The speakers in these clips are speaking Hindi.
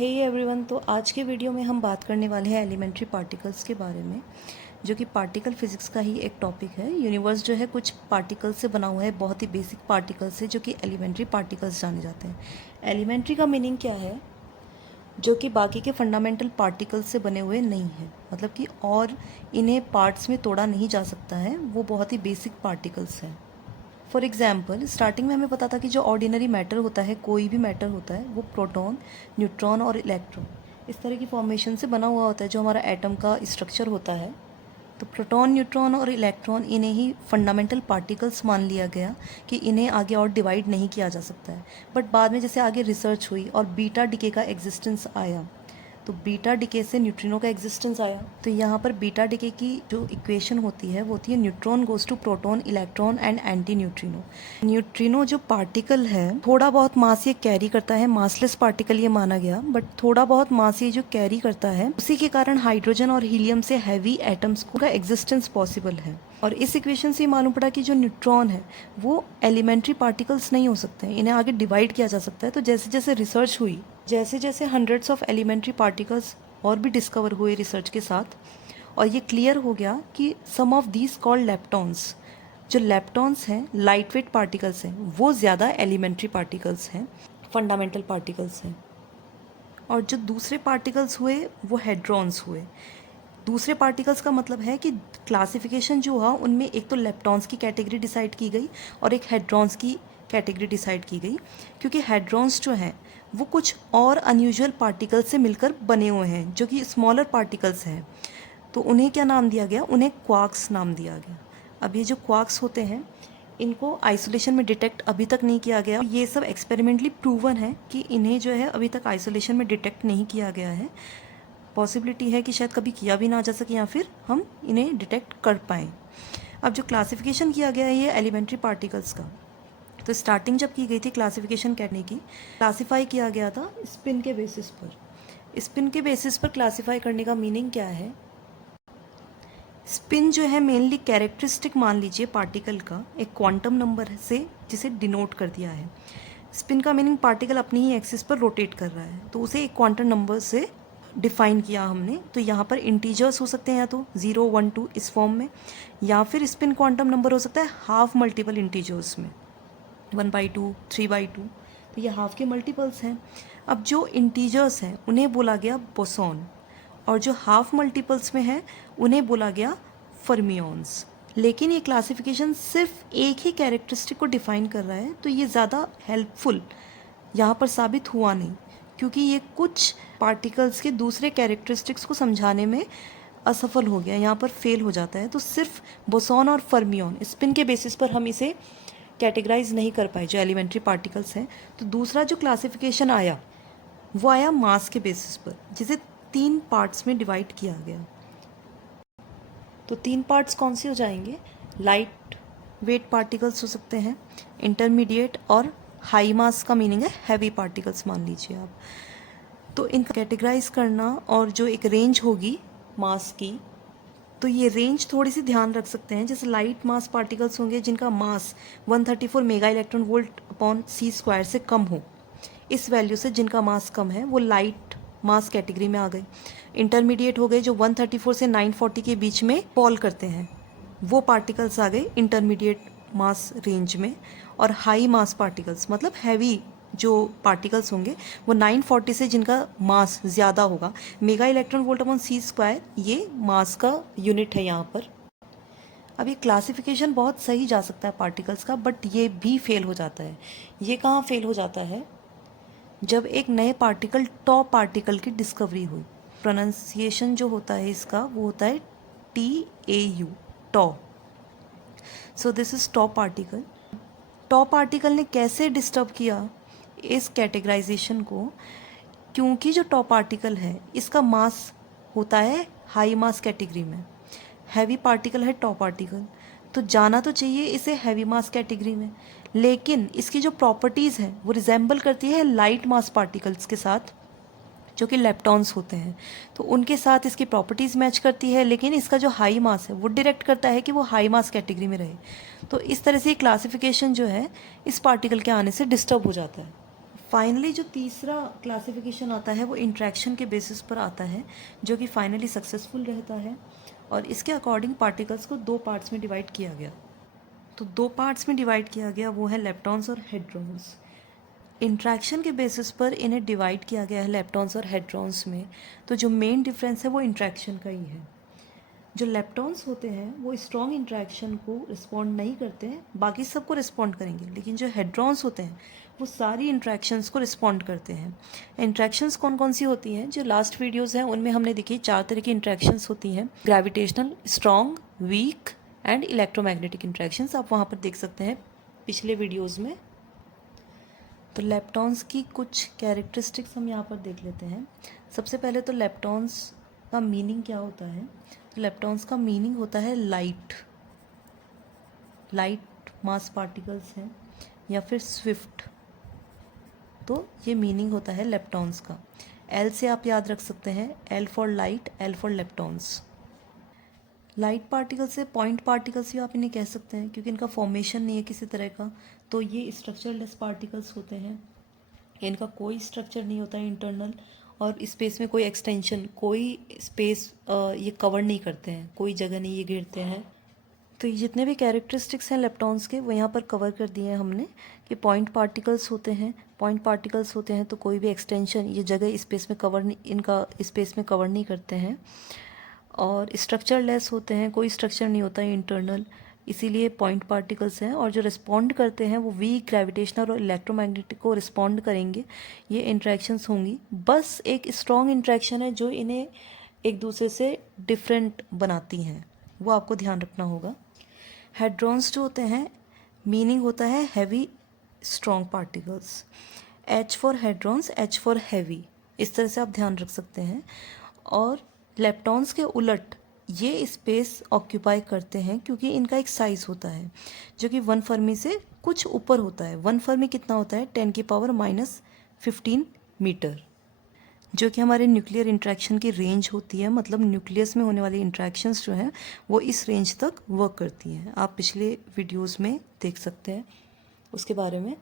हे एवरीवन, तो आज के वीडियो में हम बात करने वाले हैं एलिमेंट्री पार्टिकल्स के बारे में, जो कि पार्टिकल फिजिक्स का ही एक टॉपिक है। यूनिवर्स जो है कुछ पार्टिकल्स से बना हुआ है, बहुत ही बेसिक पार्टिकल्स से, जो कि एलिमेंट्री पार्टिकल्स जाने जाते हैं। एलिमेंट्री का मीनिंग क्या है? जो कि बाकी के फंडामेंटल पार्टिकल्स से बने हुए नहीं है, मतलब कि और इन्हें पार्ट्स में तोड़ा नहीं जा सकता है, वो बहुत ही बेसिक पार्टिकल्स हैं। फॉर एग्जाम्पल, स्टार्टिंग में हमें पता था कि जो ऑर्डिनरी मैटर होता है, कोई भी मैटर होता है, वो प्रोटॉन, न्यूट्रॉन और इलेक्ट्रॉन इस तरह की फॉर्मेशन से बना हुआ होता है। जो हमारा एटम का स्ट्रक्चर होता है, तो प्रोटॉन, न्यूट्रॉन और इलेक्ट्रॉन, इन्हें ही फंडामेंटल पार्टिकल्स मान लिया गया कि इन्हें आगे और डिवाइड नहीं किया जा सकता है। बट बाद में जैसे आगे रिसर्च हुई और बीटा डिके का एग्जिस्टेंस आया, तो बीटा डिके से न्यूट्रिनो का एग्जिस्टेंस आया। तो यहाँ पर बीटा डिके की जो इक्वेशन होती है वो होती है neutron goes to proton, electron and antineutrino. Neutrino जो पार्टिकल है, थोड़ा बहुत मास ये कैरी करता है, मासलेस पार्टिकल ये माना गया, बट थोड़ा बहुत मास ये जो कैरी करता है, उसी के कारण हाइड्रोजन और हीलियम से हैवी एटम्स का एग्जिस्टेंस पॉसिबल है। और इस इक्वेशन से मालूम पड़ा कि जो न्यूट्रॉन है वो एलिमेंट्री पार्टिकल्स नहीं हो सकते हैं, इन्हें आगे डिवाइड किया जा सकता है। तो जैसे जैसे रिसर्च हुई, जैसे जैसे हंड्रेड्स ऑफ एलिमेंट्री पार्टिकल्स और भी डिस्कवर हुए रिसर्च के साथ, और ये क्लियर हो गया कि सम ऑफ दीज कॉल्ड लेप्टॉन्स, जो लेप्टॉन्स हैं, लाइट वेट पार्टिकल्स हैं, वो ज़्यादा एलिमेंट्री पार्टिकल्स हैं, फंडामेंटल पार्टिकल्स हैं। और जो दूसरे पार्टिकल्स हुए वो हेड्रॉन्स हुए। दूसरे पार्टिकल्स का मतलब है कि क्लासिफिकेशन जो हुआ उनमें एक तो लेप्टॉन्स की कैटेगरी डिसाइड की गई और एक हेड्रॉन्स की कैटेगरी डिसाइड की गई, क्योंकि हेड्रॉन्स जो हैं वो कुछ और अनयूजुअल पार्टिकल्स से मिलकर बने हुए हैं, जो कि स्मॉलर पार्टिकल्स हैं। तो उन्हें क्या नाम दिया गया? उन्हें क्वार्क्स नाम दिया गया। अब ये जो क्वार्क्स होते हैं, इनको आइसोलेशन में डिटेक्ट अभी तक नहीं किया गया। ये सब एक्सपेरिमेंटली प्रूवन है कि इन्हें जो है अभी तक आइसोलेशन में डिटेक्ट नहीं किया गया है। पॉसिबिलिटी है कि शायद कभी किया भी ना जा सके, या फिर हम इन्हें डिटेक्ट कर पाएँ। अब जो क्लासिफिकेशन किया गया है ये एलिमेंट्री पार्टिकल्स का, तो स्टार्टिंग जब की गई थी क्लासिफिकेशन करने की, क्लासिफाई किया गया था स्पिन के बेसिस पर। स्पिन के बेसिस पर क्लासिफाई करने का मीनिंग क्या है? स्पिन जो है मेनली कैरेक्टरिस्टिक मान लीजिए पार्टिकल का, एक क्वांटम नंबर से जिसे डिनोट कर दिया है। स्पिन का मीनिंग पार्टिकल अपनी ही एक्सिस पर रोटेट कर रहा है, तो उसे एक क्वांटम नंबर से डिफाइन किया हमने। तो यहाँ पर इंटीजर्स हो सकते हैं, या तो 0, 1, 2 इस फॉर्म में, या फिर स्पिन क्वांटम नंबर हो सकता है हाफ मल्टीपल इंटीजर्स में, 1/2, 3/2। तो ये हाफ के मल्टीपल्स हैं। अब जो इंटीजर्स हैं उन्हें बोला गया बोसॉन, और जो हाफ मल्टीपल्स में है उन्हें बोला गया फर्मियंस। लेकिन ये क्लासिफिकेशन सिर्फ एक ही कैरेक्टरिस्टिक को डिफाइन कर रहा है, तो ये ज़्यादा हेल्पफुल यहाँ पर साबित हुआ नहीं, क्योंकि ये कुछ पार्टिकल्स के दूसरे कैरेक्टरिस्टिक्स को समझाने में असफल हो गया, यहाँ पर फेल हो जाता है। तो सिर्फ बोसॉन और फर्मियन स्पिन के बेसिस पर हम इसे कैटेगराइज नहीं कर पाए, जो एलिमेंट्री पार्टिकल्स हैं। तो दूसरा जो क्लासिफिकेशन आया वो आया मास के बेसिस पर, जिसे 3 पार्ट्स में डिवाइड किया गया। तो 3 पार्ट्स कौन से हो जाएंगे? लाइट वेट पार्टिकल्स हो सकते हैं, इंटरमीडिएट और हाई मास का मीनिंग है हैवी पार्टिकल्स मान लीजिए आप। तो इनका कैटेगराइज करना और जो एक रेंज होगी मास की, तो ये रेंज थोड़ी सी ध्यान रख सकते हैं। जैसे लाइट मास पार्टिकल्स होंगे जिनका मास 134 mega electron volt upon c² से कम हो, इस वैल्यू से जिनका मास कम है वो लाइट मास कैटेगरी में आ गए। इंटरमीडिएट हो गए जो 134 से 940 के बीच में फॉल करते हैं, वो पार्टिकल्स आ गए इंटरमीडिएट मास रेंज में। और हाई मास पार्टिकल्स मतलब हैवी जो पार्टिकल्स होंगे वो 940 से जिनका मास ज़्यादा होगा, mega electron volt upon c², ये मास का यूनिट है यहाँ पर। अब ये क्लासिफिकेशन बहुत सही जा सकता है पार्टिकल्स का, बट ये भी फेल हो जाता है। ये कहाँ फेल हो जाता है? जब एक नए पार्टिकल टॉ पार्टिकल की डिस्कवरी हुई। प्रोनाउंसिएशन जो होता है इसका वो होता है TAU, tau. So this is tau particle. Tau particle ने कैसे डिस्टर्ब किया इस कैटेगराइजेशन को? क्योंकि जो टॉ पार्टिकल है इसका मास होता है हाई मास कैटेगरी में, हैवी पार्टिकल है टॉ पार्टिकल, तो जाना तो चाहिए इसे हैवी मास कैटेगरी में। लेकिन इसकी जो प्रॉपर्टीज़ हैं वो रिजेंबल करती है लाइट मास पार्टिकल्स के साथ, जो कि लेप्टॉन्स होते हैं, तो उनके साथ इसकी प्रॉपर्टीज़ मैच करती है। लेकिन इसका जो हाई मास है वो डायरेक्ट करता है कि वो हाई मास कैटेगरी में रहे। तो इस तरह से क्लासिफिकेशन जो है इस पार्टिकल के आने से डिस्टर्ब हो जाता है, फाइनली जो तीसरा क्लासिफिकेशन आता है वो इंट्रैक्शन के बेसिस पर आता है, जो कि फाइनली सक्सेसफुल रहता है। और इसके अकॉर्डिंग पार्टिकल्स को दो पार्ट्स में डिवाइड किया गया। तो दो पार्ट्स में डिवाइड किया गया, वो है लेप्टॉन्स और हेड्रॉन्स। इंट्रैक्शन के बेसिस पर इन्हें डिवाइड किया गया है लेप्टॉन्स और हेड्रॉन्स में। तो जो मेन डिफरेंस है वो इंट्रैक्शन का ही है। जो लेप्टॉन्स होते हैं वो स्ट्रॉन्ग इंट्रैक्शन को रिस्पॉन्ड नहीं करते हैं, बाकी सबको रिस्पॉन्ड करेंगे। लेकिन जो हेड्रॉन्स होते हैं वो सारी इंट्रैक्शंस को रिस्पॉन्ड करते हैं। इंट्रैक्शंस कौन कौन सी होती हैं? जो लास्ट वीडियोज़ हैं उनमें हमने देखी 4 तरह की इंट्रैक्शंस होती हैं: gravitational, strong, weak and electromagnetic interactions. आप वहाँ पर देख सकते हैं पिछले वीडियोज़ में। तो लेप्टॉन्स की कुछ कैरेक्टरिस्टिक्स हम यहाँ पर देख लेते हैं। सबसे पहले तो लेप्टॉन्स का मीनिंग क्या होता है? तो लेप्टॉन्स का मीनिंग होता है लाइट मास पार्टिकल्स हैं या फिर स्विफ्ट। तो ये मीनिंग होता है लेप्टॉन्स का। एल से आप याद रख सकते हैं, L for light, L for leptons. Light particles से पॉइंट पार्टिकल्स भी आप इन्हें कह सकते हैं, क्योंकि इनका फॉर्मेशन नहीं है किसी तरह का। तो ये स्ट्रक्चरलेस पार्टिकल्स होते हैं, इनका कोई स्ट्रक्चर नहीं होता है इंटरनल, और स्पेस में कोई एक्सटेंशन, कोई स्पेस ये कवर नहीं करते हैं, कोई जगह नहीं ये घेरते हैं। तो ये जितने भी कैरेक्टरिस्टिक्स हैं लेप्टॉन्स के वो यहाँ पर कवर कर दिए हैं हमने, कि पॉइंट पार्टिकल्स होते हैं तो कोई भी एक्सटेंशन, ये जगह स्पेस में कवर नहीं, इनका स्पेस में कवर नहीं करते हैं। और स्ट्रक्चरलेस होते हैं, कोई स्ट्रक्चर नहीं होता है इंटरनल, इसीलिए पॉइंट पार्टिकल्स हैं। और जो रिस्पॉन्ड करते हैं वो वीक, ग्रेविटेशनल और इलेक्ट्रोमैग्नेटिक को रिस्पॉन्ड करेंगे। ये इंट्रैक्शंस होंगी। बस एक स्ट्रॉन्ग इंट्रैक्शन है जो इन्हें एक दूसरे से डिफरेंट बनाती हैं, वो आपको ध्यान रखना होगा। हेड्रॉन्स जो होते हैं, मीनिंग होता है heavy strong particles. H for hadrons, H for heavy, इस तरह से आप ध्यान रख सकते हैं। और लेप्टॉन्स के उलट ये स्पेस ऑक्यूपाई करते हैं, क्योंकि इनका एक साइज़ होता है जो कि 1 फर्मी से कुछ ऊपर होता है। 1 फर्मी कितना होता है? 10⁻⁻15 मीटर, जो कि हमारे न्यूक्लियर इंट्रैक्शन की रेंज होती है। मतलब न्यूक्लियस में होने वाली इंट्रैक्शंस जो हैं वो इस रेंज तक वर्क करती हैं। आप पिछले वीडियोस में देख सकते हैं उसके बारे में।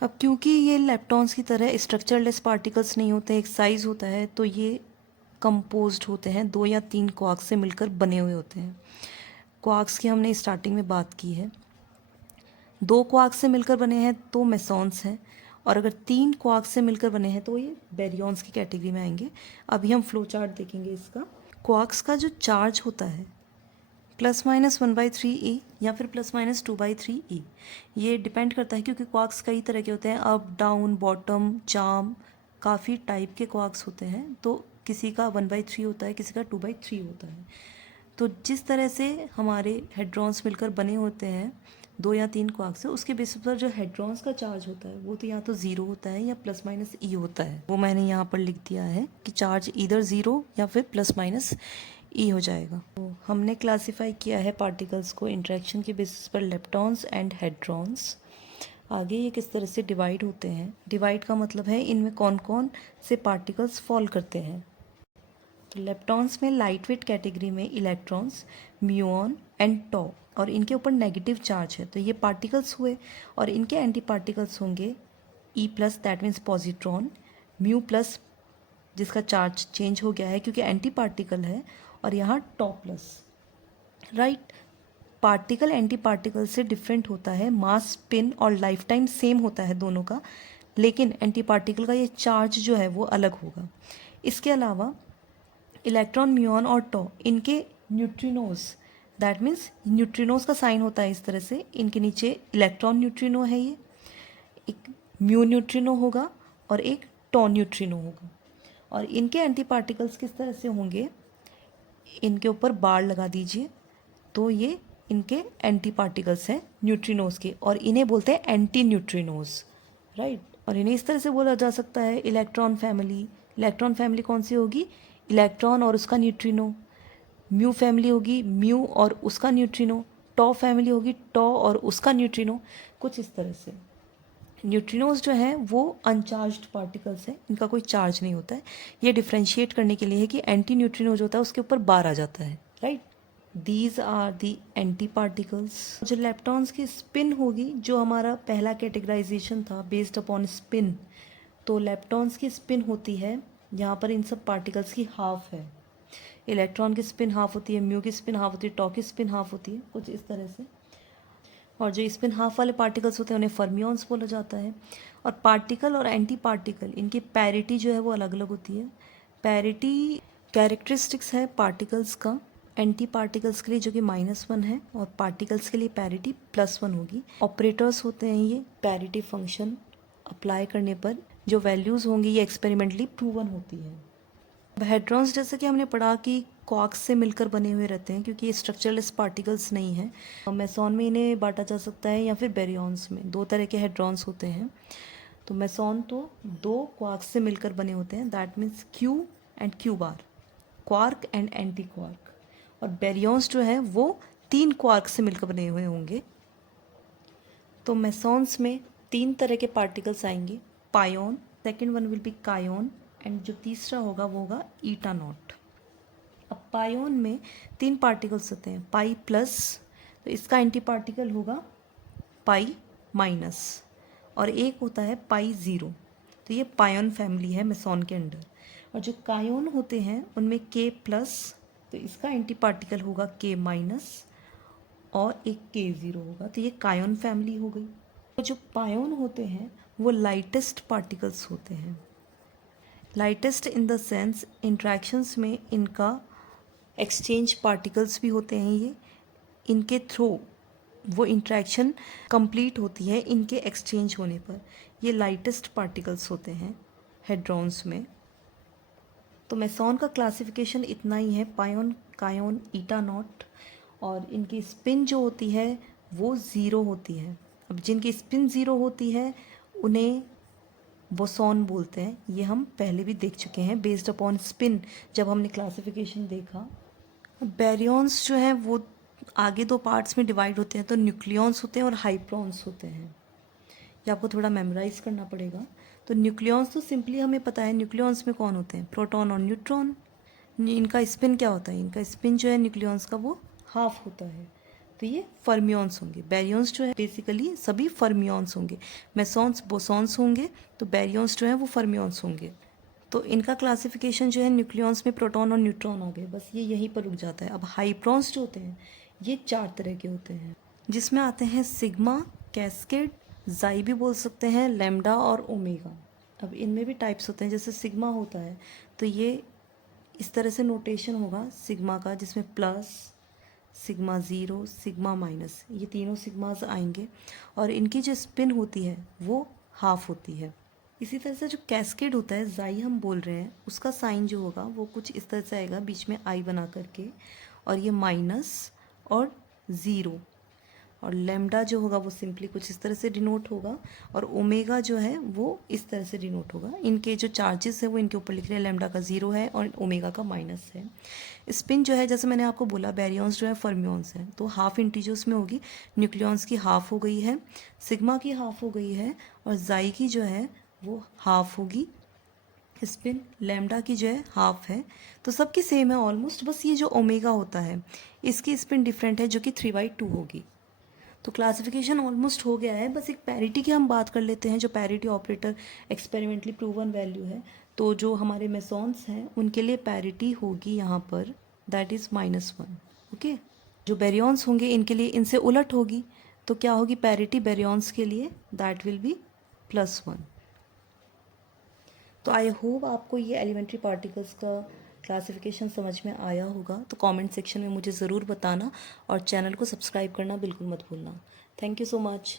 अब क्योंकि ये लेप्टॉन्स की तरह स्ट्रक्चरलेस पार्टिकल्स नहीं होते, एक साइज़ होता है, तो ये कंपोज्ड होते हैं 2 या 3 क्वार्क्स से मिलकर बने हुए होते हैं। क्वार्क्स की हमने स्टार्टिंग में बात की है। 2 क्वार्क्स से मिलकर बने हैं तो मेसॉन्स हैं, और अगर 3 क्वार्क्स से मिलकर बने हैं तो ये बेरियॉन्स की कैटेगरी में आएंगे। अभी हम फ्लो चार्ट देखेंगे इसका। क्वार्क्स का जो चार्ज होता है ±1/3e या फिर ±2/3e, ये डिपेंड करता है, क्योंकि क्वार्क्स कई तरह के होते हैं, अप, डाउन, बॉटम, चार्म, काफ़ी टाइप के क्वार्क्स होते हैं। तो किसी का 1/3 होता है, किसी का 2/3 होता है। तो जिस तरह से हमारे हेड्रॉन्स मिलकर बने होते हैं 2 या 3 क्वार्क्स से, उसके बेसिस पर जो हेड्रॉन्स का चार्ज होता है वो तो या तो 0 होता है या ±e होता है। वो मैंने यहाँ पर लिख दिया है कि चार्ज इधर 0 या फिर ±e हो जाएगा। तो हमने क्लासीफाई किया है पार्टिकल्स को इंट्रैक्शन के बेसिस पर लेप्टॉन्स एंड हेड्रॉन्स। आगे ये किस तरह से डिवाइड होते हैं? डिवाइड का मतलब है इनमें कौन कौन से पार्टिकल्स फॉल करते हैं। तो लेप्टॉन्स में लाइट वेट कैटेगरी में इलेक्ट्रॉन्स, म्यूऑन एंड टॉ, और इनके ऊपर नेगेटिव चार्ज है, तो ये पार्टिकल्स हुए। और इनके एंटी पार्टिकल्स होंगे E+, दैट मीन्स पॉजिट्रॉन, μ+, जिसका चार्ज चेंज हो गया है क्योंकि एंटी पार्टिकल है, और यहाँ टॉ+, राइट। पार्टिकल एंटी पार्टिकल से डिफरेंट होता है, मास, स्पिन और लाइफ टाइम सेम होता है दोनों का, लेकिन एंटी पार्टिकल का ये चार्ज जो है वो अलग होगा। इसके अलावा इलेक्ट्रॉन, म्यूऑन और टॉ, इनके न्यूट्रिनोज, दैट मीन्स न्यूट्रिनोज का साइन होता है इस तरह से। इनके नीचे इलेक्ट्रॉन न्यूट्रिनो है, ये एक म्यू न्यूट्रिनो होगा और एक टॉ न्यूट्रिनो होगा। और इनके एंटी पार्टिकल्स किस तरह से होंगे? इनके ऊपर बार लगा दीजिए, तो ये इनके एंटी पार्टिकल्स हैं न्यूट्रिनोज के, और इन्हें बोलते हैं एंटी न्यूट्रिनोज, राइट। और इन्हें इस तरह से बोला जा सकता है इलेक्ट्रॉन फैमिली। इलेक्ट्रॉन फैमिली कौन सी होगी? इलेक्ट्रॉन और उसका न्यूट्रिनो। म्यू फैमिली होगी म्यू और उसका न्यूट्रिनो। टॉ फैमिली होगी टॉ और उसका न्यूट्रिनो। कुछ इस तरह से। न्यूट्रिनोज जो हैं वो अनचार्ज्ड पार्टिकल्स हैं, इनका कोई चार्ज नहीं होता है। ये डिफ्रेंशिएट करने के लिए है कि एंटी न्यूट्रिनो जो होता है उसके ऊपर बार आ जाता है, right. These are the anti particles. जो लेप्टॉन्स की स्पिन होगी, जो हमारा पहला कैटेगराइजेशन था बेस्ड अपॉन स्पिन, तो लेप्टॉन्स की स्पिन होती है, यहाँ पर इन सब पार्टिकल्स की हाफ है। इलेक्ट्रॉन की स्पिन हाफ होती है, म्यू की स्पिन हाफ होती है, टॉ की स्पिन हाफ होती है, कुछ इस तरह से। और जो स्पिन हाफ वाले पार्टिकल्स होते हैं उन्हें फर्मियॉन्स बोला जाता है। और पार्टिकल और एंटी पार्टिकल, इनकी पैरिटी जो है वो अलग अलग होती है। पैरिटी कैरेक्टरिस्टिक्स है पार्टिकल्स का, एंटी पार्टिकल्स के लिए जो कि -1 है, और पार्टिकल्स के लिए पैरिटी +1 होगी। ऑपरेटर्स होते हैं ये पैरिटी फंक्शन अप्लाई करने पर जो वैल्यूज़ होंगी ये एक्सपेरिमेंटली प्रूवन होती है। हेड्रॉन्स जैसे कि हमने पढ़ा कि क्वार्क्स से मिलकर बने हुए रहते हैं, क्योंकि ये स्ट्रक्चरलेस पार्टिकल्स नहीं हैं। मेसॉन में इन्हें बांटा जा सकता है या फिर बेरियॉन्स में। दो तरह के हेड्रॉन्स होते हैं। तो मेसॉन तो 2 क्वार्क्स से मिलकर बने होते हैं, that means Q and Q bar, quark and anti quark. और बेरियॉन्स जो है वो 3 क्वार्क से मिलकर बने हुए होंगे। तो मेसॉन्स में 3 तरह के पार्टिकल्स आएंगे, pion, second one will be kaon, and जो तीसरा होगा वो होगा ईटा नॉट। अब पायोन में 3 पार्टिकल्स होते हैं, पाई प्लस, तो इसका एंटी पार्टिकल होगा पाई माइनस, और एक होता है पाई ज़ीरो। तो ये पायोन फैमिली है मेसॉन के अंडर। और जो कायोन होते हैं उनमें के प्लस, तो इसका एंटी पार्टिकल होगा के माइनस, और एक के ज़ीरो होगा, तो ये कायोन फैमिली हो गई। तो जो पायोन होते हैं वो लाइटेस्ट पार्टिकल्स होते हैं। Lightest in the sense interactions में इनका एक्सचेंज पार्टिकल्स भी होते हैं, ये इनके थ्रू वो इंट्रैक्शन कंप्लीट होती है इनके एक्सचेंज होने पर। ये लाइटेस्ट पार्टिकल्स होते हैं हेड्रॉन्स में। तो मेसॉन का क्लासिफिकेशन इतना ही है, पायोन, कायोन, ईटा नॉट। और इनकी स्पिन जो होती है वो ज़ीरो होती है। अब जिनकी स्पिन ज़ीरो होती है उन्हें बोसॉन बोलते हैं। ये हम पहले भी देख चुके हैं बेस्ड अपॉन स्पिन, जब हमने क्लासिफिकेशन देखा। बैरियॉन्स जो हैं वो आगे 2 पार्ट्स में डिवाइड होते हैं, तो न्यूक्लियॉन्स होते हैं और हाइप्रॉन्स होते हैं। ये आपको थोड़ा मेमोराइज करना पड़ेगा। तो न्यूक्लियॉन्स तो सिंपली हमें पता है, न्यूक्लियॉन्स में कौन होते हैं, प्रोटॉन और न्यूट्रॉन। इनका स्पिन क्या होता है, इनका स्पिन जो है न्यूक्लियॉन्स का वो हाफ होता है, तो ये फर्मियॉन्स होंगे। बैरियॉन्स जो है बेसिकली सभी फर्मियॉन्स होंगे। मेसॉन्स बोसॉन्स होंगे, तो बैरियॉन्स जो है वो फर्मियॉन्स होंगे। तो इनका क्लासिफिकेशन जो है न्यूक्लियॉन्स में प्रोटॉन और न्यूट्रॉन हो गए, बस ये यहीं पर रुक जाता है। अब हाइप्रॉन्स जो होते हैं ये 4 तरह के होते हैं, जिसमें आते हैं सिग्मा, कैस्केड, जाई भी बोल सकते हैं, लैम्डा और ओमेगा। अब इनमें भी टाइप्स होते हैं, जैसे सिग्मा होता है तो ये इस तरह से नोटेशन होगा सिग्मा का, जिसमें plus, sigma zero, sigma minus, ये तीनों सिग्मास आएंगे। और इनकी जो स्पिन होती है वो हाफ होती है। इसी तरह से जो कैस्केड होता है, जाई हम बोल रहे हैं, उसका साइन जो होगा वो कुछ इस तरह से आएगा, बीच में आई बना करके, और ये माइनस और ज़ीरो। और लेम्डा जो होगा वो सिंपली कुछ इस तरह से डिनोट होगा, और ओमेगा जो है वो इस तरह से डिनोट होगा। इनके जो चार्जेस है वो इनके ऊपर लिख रहे हैं, लेम्डा का 0 है और ओमेगा का माइनस है। स्पिन जो है, जैसे मैंने आपको बोला, बैरियॉन्स जो है फर्मियॉन्स है, तो हाफ इंटीजर्स में होगी। न्यूक्लियॉन्स की हाफ हो गई है, सिग्मा की हाफ हो गई है, और जाई की जो है वो हाफ होगी। स्पिन लैम्डा की जो है हाफ है। तो सबकी सेम है ऑलमोस्ट, बस ये जो ओमेगा होता है इसकी स्पिन डिफरेंट है, जो कि 3/2 होगी। तो क्लासिफिकेशन ऑलमोस्ट हो गया है, बस एक पैरिटी की हम बात कर लेते हैं, जो parity operator experimentally proven value है। तो जो हमारे मेसॉन्स हैं उनके लिए पैरिटी होगी यहाँ पर, दैट इज़ -1। ओके, जो बेरियॉन्स होंगे इनके लिए इनसे उलट होगी, तो क्या होगी पैरिटी बेरियॉन्स के लिए, दैट विल बी +1। तो आई होप आपको ये एलिमेंट्री पार्टिकल्स का क्लासिफिकेशन समझ में आया होगा। तो कमेंट सेक्शन में मुझे ज़रूर बताना, और चैनल को सब्सक्राइब करना बिल्कुल मत भूलना। Thank you so much.